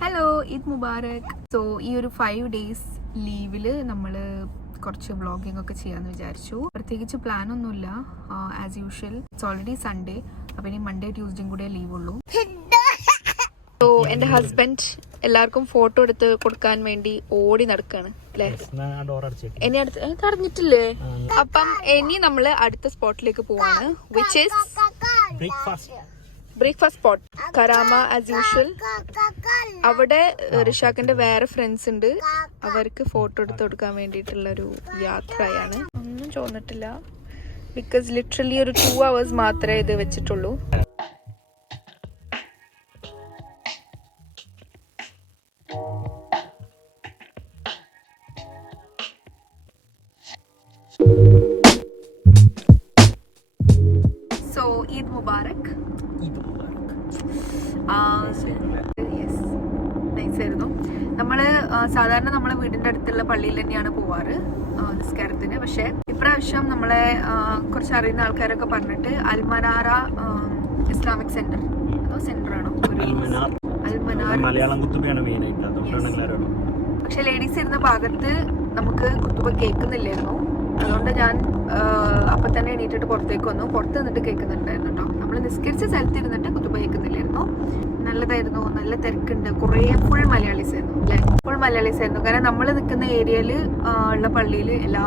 Hello, Eid Mubarak. So ഈ ഒരു 5 days ലീവിൽ നമ്മൾ കുറച്ച് വ്ളോഗിംഗ് ഒക്കെ ചെയ്യാമെന്ന് വിചാരിച്ചു. പ്രത്യേകിച്ച് പ്ലാൻ ഒന്നുമില്ല. As usual it's already Sunday. അപ്പം ഇനി മൺഡേ ട്യൂസ്ഡേയും കൂടെ ലീവ് ഉള്ളൂ. സോ എൻ്റെ ഹസ്ബൻഡ് എല്ലാവർക്കും ഫോട്ടോ എടുത്ത് കൊടുക്കാൻ വേണ്ടി ഓടി നടക്കാണ് അല്ലേ? ഇനി അറിഞ്ഞിട്ടില്ലേ? അപ്പം ഇനി നമ്മള് അടുത്ത സ്പോട്ടിലേക്ക് പോവാണ്, which is breakfast spot Karama as usual. അവിടെ റിഷാക്കിന്റെ വേറെ ഫ്രണ്ട്സ് ഉണ്ട്, അവർക്ക് ഫോട്ടോ എടുത്ത് കൊടുക്കാൻ വേണ്ടിയിട്ടുള്ള ഒരു യാത്രയാണ്. ഒന്നും തോന്നിട്ടില്ല, ബിക്കോസ് ലിറ്ററലി ഒരു 2 hours മാത്രമേ ഇത് വെച്ചിട്ടുള്ളൂ. സോ ഈദ് മുബാറക്. നൈസായിരുന്നു. നമ്മള് സാധാരണ നമ്മളെ വീടിന്റെ അടുത്തുള്ള പള്ളിയിൽ തന്നെയാണ് പോവാറ് നിസ്കാരത്തിന്. പക്ഷെ ഇപ്രാവശ്യം നമ്മളെ കുറച്ച് അറിയുന്ന ആൾക്കാരൊക്കെ പറഞ്ഞിട്ട് അൽമനാറ ഇസ്ലാമിക് സെന്റർ, അതോ സെന്റർ ആണോ, പക്ഷെ ലേഡീസ് ഇരുന്ന ഭാഗത്ത് നമുക്ക് കുത്തുബ കേൾക്കുന്നില്ലായിരുന്നു. അതുകൊണ്ട് ഞാൻ അപ്പം തന്നെ എണീറ്റിട്ട് പുറത്തേക്ക് വന്നു. പുറത്ത് നിന്നിട്ട് കേൾക്കുന്നുണ്ടായിരുന്നു കേട്ടോ. നമ്മൾ നിസ്കരിച്ച സ്ഥലത്ത് ഇരുന്നിട്ട് കുത്തുബ കേൾക്കുന്നില്ലായിരുന്നു. നല്ലതായിരുന്നു, നല്ല തിരക്കുണ്ട്, കുറേ ഫുൾ മലയാളീസ് ആയിരുന്നു അല്ലേ? ഫുൾ മലയാളീസ് ആയിരുന്നു. കാരണം നമ്മൾ നിൽക്കുന്ന ഏരിയയിൽ ഉള്ള പള്ളിയിൽ എല്ലാ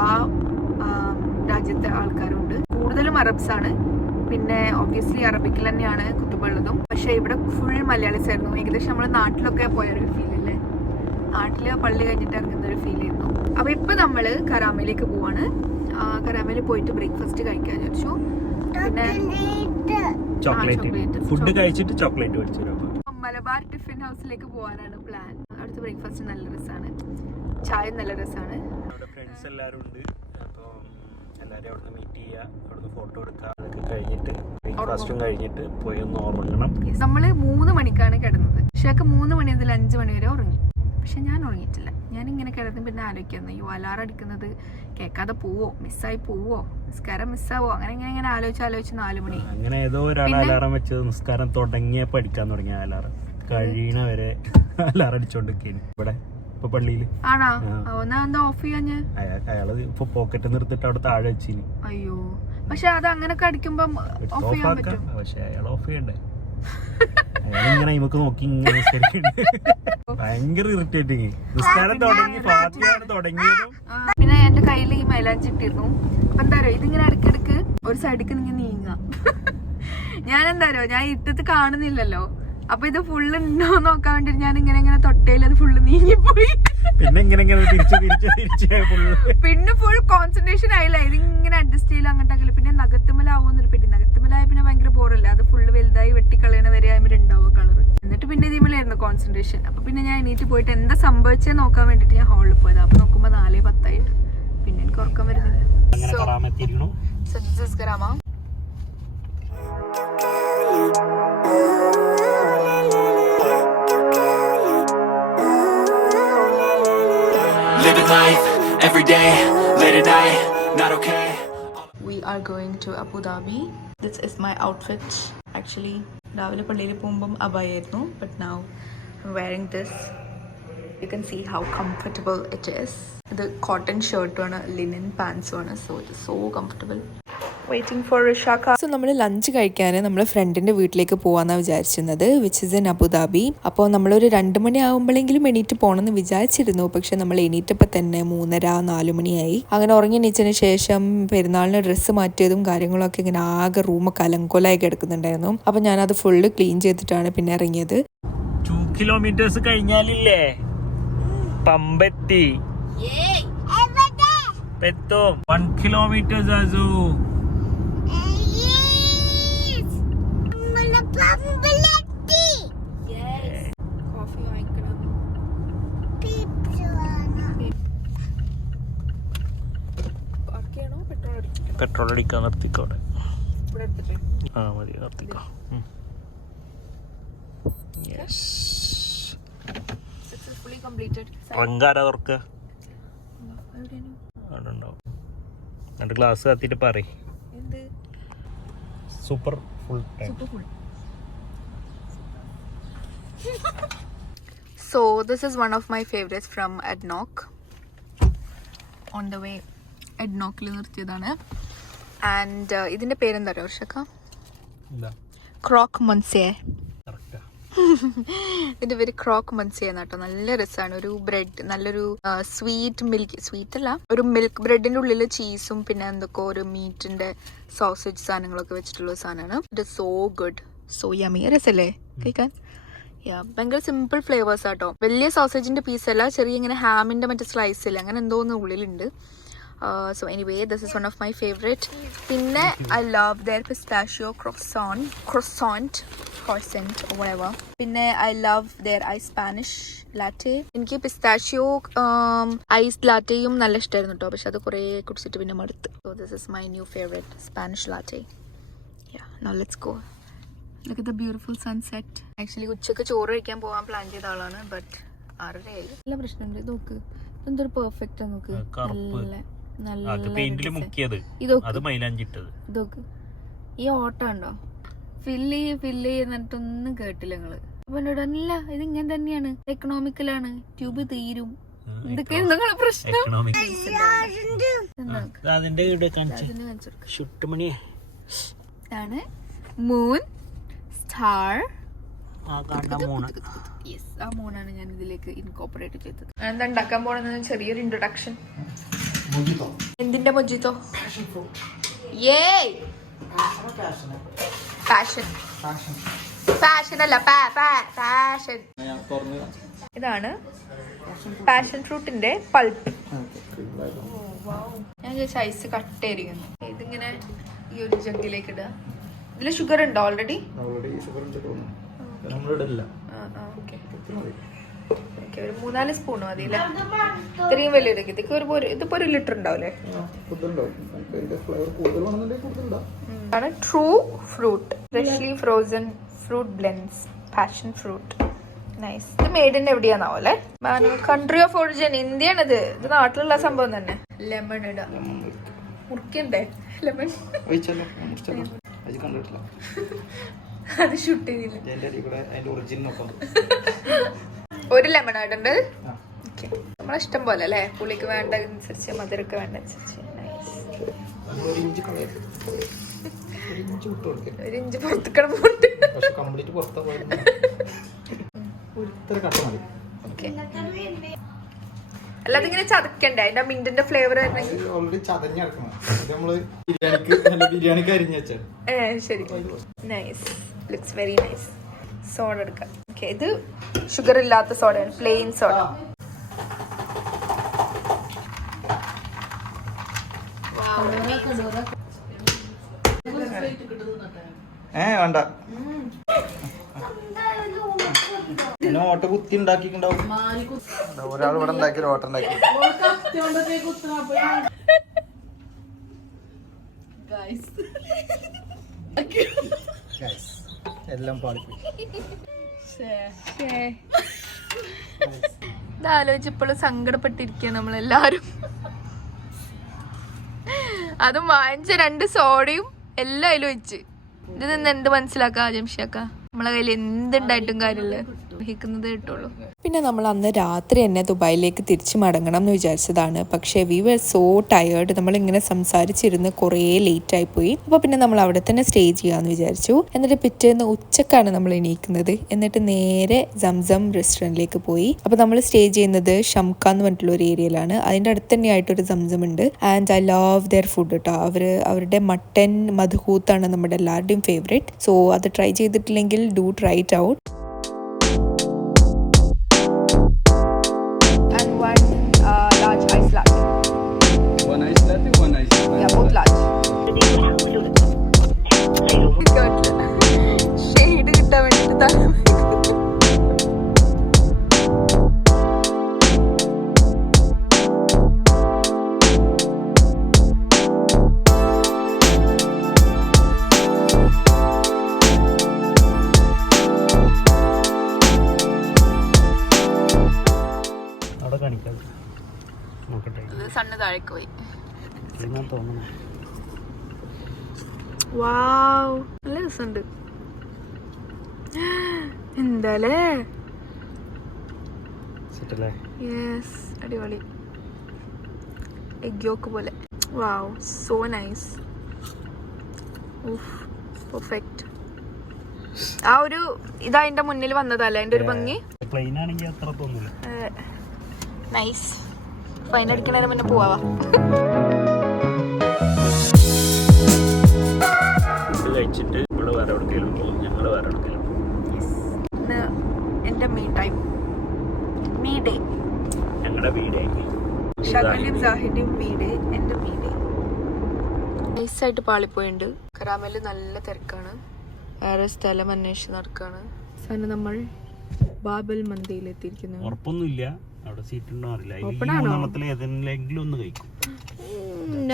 രാജ്യത്തെ ആൾക്കാരും ഉണ്ട്. കൂടുതലും അറബ്സ് ആണ്. പിന്നെ ഒബ്വിയസ്ലി അറബിക്കിൽ തന്നെയാണ് കുത്തുബ ഉള്ളതും. പക്ഷെ ഇവിടെ ഫുൾ മലയാളീസ് ആയിരുന്നു. ഏകദേശം നമ്മൾ നാട്ടിലൊക്കെ പോയൊരു ഫീൽ അല്ലേ? നാട്ടില് പള്ളി കഴിഞ്ഞിട്ട് ഇറങ്ങുന്ന ഒരു ഫീൽ ആയിരുന്നു. അപ്പൊ ഇപ്പൊ നമ്മള് കരാമയിലേക്ക് പോവാണ്. കരാമയിൽ പോയിട്ട് ബ്രേക്ക്ഫാസ്റ്റ് കഴിക്കാൻ വിചാരിച്ചു. പിന്നെ ഫുഡ് കഴിച്ചിട്ട് ചോക്ലേറ്റ് മേടിച്ചു. മലബാർ ടിഫിൻ ഹൗസിലേക്ക് പോകാനാണ് പ്ലാൻ. അവിടുത്തെ ബ്രേക്ക്ഫാസ്റ്റ് നല്ല രസമാണ്, ചായ നല്ല രസമാണ്. ഫ്രണ്ട്സ് എല്ലാവരും ഉണ്ട്. അപ്പം എല്ലാവരും അവിടുന്ന് മീറ്റ് ചെയ്യുക, അവിടുന്ന് ഫോട്ടോ എടുക്കുക. അതൊക്കെ കഴിഞ്ഞിട്ട് ബ്രേക്ക്ഫാസ്റ്റും കഴിഞ്ഞിട്ട് പോയി ഒന്ന് ഓർമ്മണം. നമ്മള് 3 മണിക്കാണ് കിടന്നത്. പക്ഷെ 3 മണി മുതൽ 5 മണി വരെ ഉറങ്ങി. പക്ഷെ ഞാൻ ഉറങ്ങിയിട്ടില്ല. ഞാനിങ്ങനെ കിടന്ന് പിന്നെ ആലോചിക്കുന്നു, ഈ അലാറം അടിക്കുന്നത് കേൾക്കാതെ പോവോ, മിസ്സായി പോവോ, നിസ്കാരം മിസ്സാവോ, അങ്ങനെ ഇങ്ങനെ ആലോചിച്ച് 4 മണി. അങ്ങനെ ഏതോ ഒരാൾ അലാറം വെച്ചത് നിസ്കാരം തുടങ്ങിയപ്പോ അടിക്കാൻ തുടങ്ങിയ അലാറം കഴിയണ വരെ അലാറം അടിച്ചോണ്ടിരിക്കുന്നു ഇവിടെ ഇപ്പൊ പള്ളിയില്. ആണോ? എന്താ ഓഫ് ചെയ്യാഞ്ഞ്? അയാള് ഇപ്പൊ പോക്കറ്റ് നിർത്തിട്ട് അവിടെ താഴെ വെച്ചിന്. അയ്യോ, പക്ഷെ അത് അങ്ങനൊക്കെ അടിക്കുമ്പോ ഓഫ് ചെയ്യാൻ പറ്റും. പക്ഷെ അയാൾ ഓഫ് ചെയ്യണ്ടേ? അയാളിങ്ങനെ നമുക്ക് നോക്കി ഇങ്ങനെ ഭയങ്കര ഇറിറ്റേറ്റിങ്. നിസ്കാരം തുടങ്ങിയതും പിന്നെ എന്റെ കയ്യിൽ ഈ മൈലാഞ്ചി ഇട്ടിരുന്നു. അപ്പൊ എന്താ പറയുക, ഇതിങ്ങനെ ഇടയ്ക്കിടക്ക് ഒരു സൈഡിക്ക് നിങ്ങൾ നീങ്ങ. ഞാൻ ഞാൻ ഇട്ടത് കാണുന്നില്ലല്ലോ. അപ്പൊ ഇത് ഫുള്ള് ഉണ്ടോ നോക്കാൻ വേണ്ടി ഞാൻ ഇങ്ങനെ തൊട്ടേൽ അത് ഫുള്ള് നീങ്ങിപ്പോയി. പിന്നെ ഫുൾ കോൺസെൻട്രേഷൻ ആയില്ല. ഇതിങ്ങനെ അഡ്ജസ്റ്റ് ചെയ്യില്ല അങ്ങോട്ടാക്കില്ല. പിന്നെ നഗത്തുമലാവുന്നൊരു പെട്ടി. നഗത്തുമലായ പിന്നെ ഭയങ്കര ബോറല്ല. അത് ഫുള്ള് വലുതായി വെട്ടിക്കളയണ വരെ ആയി ഉണ്ടാവുക കളർ. എന്നിട്ട് പിന്നെ ഇതിമലായിരുന്നു കോൺസെൻട്രേഷൻ. അപ്പൊ പിന്നെ ഞാൻ എണീറ്റ് പോയിട്ട് എന്താ സംഭവിച്ചെന്ന് നോക്കാൻ വേണ്ടിട്ട് ഞാൻ ഹാളിൽ പോയത്. അപ്പൊ നോക്കുമ്പോ 4:10 പിന്നെ എനിക്ക് ഉറക്കം വരുന്നില്ല. Living life every day, late at night, not okay. We are going to Abu Dhabi. This is my outfit. Actually, രാവിലെ പള്ളിയിൽ പോകുമ്പം അബായായിരുന്നു, but now I'm wearing this. You can see how comfortable it is. ഇത് cotton ഷർട്ടുമാണ്, linen പാൻസുമാണ്. So it is so comfortable. Waiting for Rishaka. So നമ്മൾ lunch കഴിക്കാൻ നമ്മൾ ഫ്രണ്ടിൻ്റെ വീട്ടിലേക്ക് പോകാമെന്നാണ് വിചാരിച്ചിരുന്നത്, വിച്ച് ഇസ് ഇൻ അബുദാബി. അപ്പോൾ നമ്മളൊരു 2 മണി ആകുമ്പോഴെങ്കിലും എണീറ്റ് പോകണമെന്ന് വിചാരിച്ചിരുന്നു. പക്ഷെ നമ്മൾ എണീറ്റപ്പോൾ തന്നെ 3:30-4 മണിയായി. അങ്ങനെ ഉറങ്ങി എണീച്ചതിന് ശേഷം പെരുന്നാളിന് ഡ്രസ്സ് മാറ്റിയതും കാര്യങ്ങളൊക്കെ ഇങ്ങനെ ആകെ റൂമൊക്കെ അലങ്കോലായി കിടക്കുന്നുണ്ടായിരുന്നു. അപ്പോൾ ഞാനത് ഫുള്ള് ക്ലീൻ ചെയ്തിട്ടാണ് പിന്നെ ഇറങ്ങിയത്. 2 കിലോമീറ്റേഴ്സ് കഴിഞ്ഞാലില്ലേ പമ്പെത്തി. 1 കിലോമീറ്റേഴ്സ് ആസു. പെട്രോൾ അടിക്കാൻ നിർത്തിക്കോടെ. ആ മതി, നിർത്തിക്കോ. പങ്കാര തുറക്ക ഉണ്ടാവും. 2 ഗ്ലാസ് കത്തിട്ട് പറ. Super full So this is one of my favorites from Adnoc. On the way Adnocil നിർത്തിയതാണ്. And ഇതിന്റെ പേരെന്താ അറിയോ ഋഷക്ക? ക്രോക്ക് മൻസിയ. ഇതിന്റെ പേര് ക്രോക്ക് മൻസിയ എന്നാട്ടോ. നല്ല രസമാണ്. ഒരു ബ്രെഡ്, നല്ലൊരു സ്വീറ്റ് അല്ല, ഒരു മിൽക്ക് ബ്രെഡിന്റെ ഉള്ളിൽ ചീസും പിന്നെ എന്തൊക്കെ ഒരു മീറ്റിന്റെ സോസേജ് സാധനങ്ങളൊക്കെ വെച്ചിട്ടുള്ള സാധനമാണ്. It is so good, so yummy. രസല്ലേ കഴിക്കാൻ? ഭയങ്കര സിമ്പിൾ ഫ്ലേവേഴ്സ് ആട്ടോ. വലിയ സോസേജിന്റെ പീസ് അല്ല, ചെറിയ ഇങ്ങനെ ഹാമിന്റെ മറ്റേ സ്ലൈസ് ഇല്ല, അങ്ങനെ എന്തോ ഒന്ന് ഉള്ളിലുണ്ട്. So anyway, this is one of my favorite. പിന്നെ I love their pistachio croissant or whatever. പിന്നെ I love their ice Spanish latte. എനിക്ക് പിസ്താഷ്യോ ഐസ് ലാറ്റയും നല്ല ഇഷ്ടമായിരുന്നു കേട്ടോ, പക്ഷെ അത് കുറേ കുടിച്ചിട്ട് പിന്നെ മടുത്ത്. So this is my new favorite Spanish latte. Yeah, now let's go. Look at the beautiful sunset. Actually ഉച്ചക്ക് ചോറ് കഴിക്കാൻ പോകാൻ പ്ലാൻ ചെയ്ത ആളാണ്, ബട്ട് 6:30 ആയി. നല്ല പ്രശ്നമുണ്ട്. ഇത് നോക്ക്, എന്തൊരു പെർഫെക്റ്റ് നോക്ക്. ഇതൊക്കെ ഈ ഓട്ടം ഉണ്ടോ ഫില്ല് എന്നിട്ടൊന്നും കേട്ടില്ല നിങ്ങള്. അപ്പൊ എന്നോട് അല്ല, ഇത് ഇങ്ങനെ തന്നെയാണ്, എക്കണോമിക്കലാണ്, ട്യൂബ് തീരും. എന്തൊക്കെയാണ് നിങ്ങളെ പ്രശ്നം? ഇതാണ് മൂൺ സ്റ്റാർ. യെസ്, ആ മൂണാണ് ഞാൻ ഇതിലേക്ക് ഇൻകോപ്പറേറ്റ് ചെയ്തത്. എന്താ ഉണ്ടാക്കാൻ പോണെന്ന് ചെറിയൊരു ഇൻട്രൊഡക്ഷൻ. എന്തിന്റെ മൊജിത്തോ? ഫാഷൻ അല്ല, ഫാഷൻ. ഇതാണ് പാഷൻ ഫ്രൂട്ടിന്റെ പൾപ്പ്. ഞാൻ ചോദിച്ച ഐസ് കട്ടയായിരിക്കുന്നു. ഇതിങ്ങനെ ഈ ഒരു ജഗ്ഗിലേക്ക് ഇടുക. ഇതില് ഷുഗർ ഉണ്ടോ ഓൾറെഡി? ഒരു 4 സ്പൂൺ മതി അല്ലേ? ഇത്രയും വലിയ ഇതിപ്പോ 1 ലിറ്റർ ഉണ്ടാവില്ലേ? True fruit freshly frozen fruit blends passion fruit. Nice. ഇത് മെയ്ഡ് ഇൻ എവിടെയാണാവോ അല്ലേ? കൺട്രി ഓഫ് ഒറിജിൻ ഇന്ത്യയാണിത്. ഇത് നാട്ടിലുള്ള സംഭവം തന്നെ. ലെമൺ ഇടാ, മുറിക്കണ്ടേ ലെമൺ? അത് ഷൂട്ട് ചെയ്തില്ല. 1 ലെമൺ ആയിട്ടുണ്ട്. നമ്മളെ ഇഷ്ടം പോലെ അല്ലേ, പുളിക്ക് വേണ്ട അനുസരിച്ച്, മധുരക്ക് വേണ്ട അനുസരിച്ച്. 1 ഇഞ്ച് പുറത്തേക്കണം പോയിട്ട്. അല്ലാതെ ഇങ്ങനെ ചതക്കണ്ടേ? അതിന്റെ മിന്റിന്റെ ഫ്ലേവർ ശരി. Nice, looks very nice. Soda എടുക്കാം. ഓക്കെ, ഇത് ഷുഗർ ഇല്ലാത്ത സോഡയാണ്, പ്ലെയിൻ സോഡ. വേണ്ട, ഓട്ട കുത്തി ഉണ്ടാക്കിണ്ടാവും. ഒരാൾ ഇവിടെ ഉണ്ടാക്കി, ഓട്ട ഉണ്ടാക്കി. എല്ലാം പാളിപ്പോയി. ഇതാലോചിച്ചപ്പോൾ സങ്കടപ്പെട്ടിരിക്കുക നമ്മളെല്ലാരും. അതും വാങ്ങിച്ച 2 സോഡയും എല്ലാം അതിൽ വെച്ച്. ഇത് നിന്ന് എന്ത് മനസ്സിലാക്കാം ജംഷിയാക്ക? നമ്മളെ കയ്യിൽ എന്തുണ്ടായിട്ടും കാര്യമില്ല, വഹിക്കുന്നതേ കിട്ടുള്ളൂ. പിന്നെ നമ്മൾ അന്ന് രാത്രി തന്നെ ദുബായിലേക്ക് തിരിച്ചു മടങ്ങണം എന്ന് വിചാരിച്ചതാണ്. പക്ഷേ വി വർ സോ ടയേർഡ്. നമ്മളിങ്ങനെ സംസാരിച്ചിരുന്ന് കുറേ ലേറ്റ് ആയിപ്പോയി. അപ്പോൾ പിന്നെ നമ്മൾ അവിടെ തന്നെ സ്റ്റേ ചെയ്യാമെന്ന് വിചാരിച്ചു. എന്നിട്ട് പിറ്റേന്ന് ഉച്ചക്കാണ് നമ്മൾ എണീക്കുന്നത്. എന്നിട്ട് നേരെ സംസം റെസ്റ്റോറൻറ്റിലേക്ക് പോയി. അപ്പോൾ നമ്മൾ സ്റ്റേ ചെയ്യുന്നത് ഷംക എന്ന് പറഞ്ഞിട്ടുള്ള ഒരു ഏരിയയിലാണ്. അതിൻ്റെ അടുത്ത് തന്നെയായിട്ടൊരു സംസം ഉണ്ട്. And I love there food കേട്ടോ. അവരുടെ മട്ടൻ മധുഹൂത്താണ് നമ്മുടെ എല്ലാവരുടെയും ഫേവറേറ്റ്. സോ അത് ട്രൈ ചെയ്തിട്ടില്ലെങ്കിൽ do try it out. Shade കിട്ടാൻ വേണ്ടിട്ട് സണ്ണ് താഴേക്ക് പോയി. വാവ്, നല്ല രസമുണ്ട്. എന്താലേ സെറ്റല്ലേ? യെസ്, അടിപൊളി. എഗ് യോക്ക് പോലെ. വാവ്, സോ നൈസ്. പെർഫെക്റ്റ്. ആ ഒരു ഇതാ എന്റെ മുന്നിൽ വന്നതല്ലേ അതിന്റെ ഒരു ഭംഗി. പ്ലെയിൻ ആണെങ്കിൽ അത്ര തോന്നില്ല. നൈസ്. ഫൈൻ അടിക്കണതിന് മുന്നേ പോവാ. ഫുഡ് കഴിച്ചിട്ട് ഇവിടെ വേറെ എവിടെയെങ്കിലും പോകും, ഞങ്ങൾ വേറെ എവിടെയെങ്കിലും പോകും. ഇന്ന് എന്റെ മീ ടൈം, മീ ഡേ. ഞങ്ങളുടെ വീടായി ഷഗലിയും സാഹിന്റെയും മീ ഡേ, എന്റെ മീ ഡേ. നൈസായിട്ട് പാളിപ്പോയിണ്ട്. കരാമല് നല്ല തിരക്കാണ്, വേറെ സ്ഥലം അന്വേഷിച്ച് നടക്കാണ്. നമ്മൾ ബാബൽ മന്തിയിൽ എത്തിയിരിക്കുന്നു. ഉറപ്പൊന്നുമില്ല അവിടെ സീറ്റ് ഉണ്ടോ അറിയില്ല. ഏതെങ്കിലും ഒന്ന് കഴിക്കും.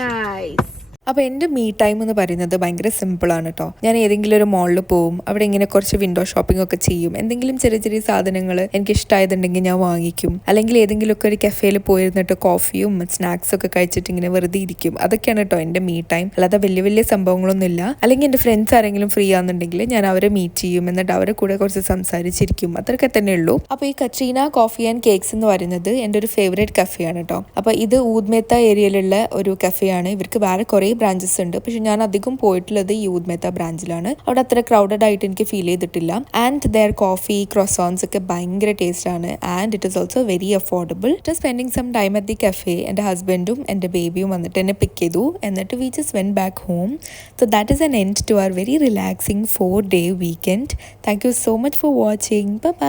നൈസ്. അപ്പോൾ എൻ്റെ മീ ടൈം എന്ന് പറയുന്നത് ഭയങ്കര സിമ്പിളാണ് കേട്ടോ. ഞാൻ ഏതെങ്കിലും ഒരു മോളിൽ പോവും, അവിടെ ഇങ്ങനെ കുറച്ച് വിൻഡോ ഷോപ്പിംഗ് ഒക്കെ ചെയ്യും. എന്തെങ്കിലും ചെറിയ ചെറിയ സാധനങ്ങൾ എനിക്ക് ഇഷ്ടമായതുണ്ടെങ്കിൽ ഞാൻ വാങ്ങിക്കും. അല്ലെങ്കിൽ ഏതെങ്കിലുമൊക്കെ ഒരു കഫേയിൽ പോയിരുന്നിട്ട് കോഫിയും സ്നാക്സ് ഒക്കെ കഴിച്ചിട്ട് ഇങ്ങനെ വെറുതെ ഇരിക്കും. അതൊക്കെയാണ് കേട്ടോ എൻ്റെ മീ ടൈം. അല്ലാതെ വലിയ വലിയ സംഭവങ്ങളൊന്നുമില്ല. അല്ലെങ്കിൽ എൻ്റെ ഫ്രണ്ട്സ് ആരെങ്കിലും ഫ്രീ ആണെന്നുണ്ടെങ്കിൽ ഞാൻ അവരെ മീറ്റ് ചെയ്യും, എന്നിട്ട് അവരെ കൂടെ കുറച്ച് സംസാരിച്ചിരിക്കും. അത്രയൊക്കെ തന്നെ ഉള്ളൂ. അപ്പോൾ ഈ കട്രീന കോഫി ആൻഡ് കേക്ക്സ് എന്ന് പറയുന്നത് എൻ്റെ ഒരു ഫേവറേറ്റ് കഫേയാണ് കേട്ടോ. അപ്പോൾ ഇത് ഊദ്മേത്ത ഏരിയയിലുള്ള ഒരു കഫേയാണ്. ഇവർക്ക് വേറെ കുറേ ബ്രാഞ്ചസ് ഉണ്ട്, പക്ഷെ ഞാൻ അധികം പോയിട്ടുള്ളത് ഈ ഊദ്മേത്ത ബ്രാഞ്ചിലാണ്. അവിടെ അത്ര ക്രൗഡഡ് ആയിട്ട് എനിക്ക് ഫീൽ ചെയ്തിട്ടില്ല. ആൻഡ് ദെയർ കോഫി ക്രോസോൺസ് ഒക്കെ ഭയങ്കര ടേസ്റ്റ് ആണ്. And it is also very affordable. Just spending some time at the cafe. എൻ്റെ ഹസ്ബൻഡും എൻ്റെ ബേബിയും വന്നിട്ട് എന്നെ പിക്ക് ചെയ്തു. എന്നിട്ട് we just went back home. So that is an end to our very relaxing 4-day weekend. Thank you so much for watching. Bye by.